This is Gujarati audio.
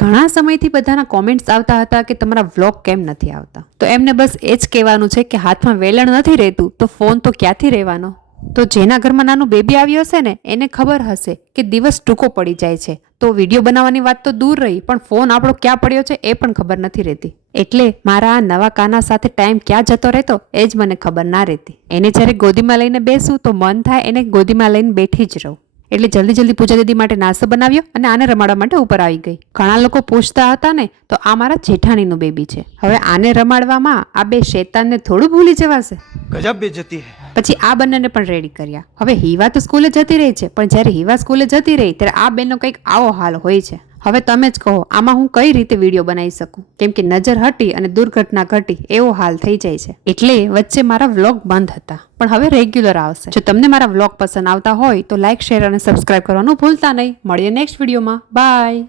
ઘણા સમયથી બધાના કોમેન્ટ્સ આવતા હતા કે તમારા વ્લોગ કેમ નથી આવતા, તો એમને બસ એ જ કહેવાનું છે કે હાથમાં વેલણ નથી રહેતું તો ફોન તો ક્યાંથી રહેવાનો. તો જેના ઘરમાં નાનું બેબી આવ્યું હશે ને એને ખબર હશે કે દિવસ ટૂંકો પડી જાય છે, તો વિડીયો બનાવવાની વાત તો દૂર રહી પણ ફોન આપણો ક્યાં પડ્યો છે એ પણ ખબર નથી રહેતી. એટલે મારા આ નવા કાના સાથે ટાઈમ ક્યાં જતો રહેતો એ જ મને ખબર ના રહેતી. એને જ્યારે ગોદીમાં લઈને બેસું તો મન થાય એને ગોદીમાં લઈને બેઠી જ રહું. એટલે જલ્દી પૂજા દીદી માટે નાસ્તો બનાવ્યો અને આને રમાડવા માટે ઉપર આવી ગઈ. ઘણા લોકો પૂછતા હતા ને તો આ મારા જેઠાણીનું બેબી છે. હવે આને રમાડવામાં આ બે શેતાનને થોડું ભૂલી જવાશે. ગજબ બેઇજ્જતી હે. પછી આ બંનેને પણ રેડી કર્યા. હવે હિવા તો સ્કૂલે જતી રહી છે, પણ જ્યારે હિવા સ્કૂલે જતી રહી ત્યારે આ બેનનો કંઈક આવો હાલ હોય છે. હવે તમે જ કહો આમાં હું કઈ રીતે વિડીયો બનાવી શકું, કેમ કે નજર હટી અને દુર્ઘટના ઘટી એવો હાલ થઈ જાય છે. એટલે વચ્ચે મારા વ્લોગ બંધ હતા, પણ હવે રેગ્યુલર આવશે. જો તમને મારા વ્લોગ પસંદ આવતા હોય તો લાઇક, શેર અને સબસ્ક્રાઇબ કરવાનું ભૂલતા નહીં. મળીએ નેક્સ્ટ વિડીયોમાં. બાય.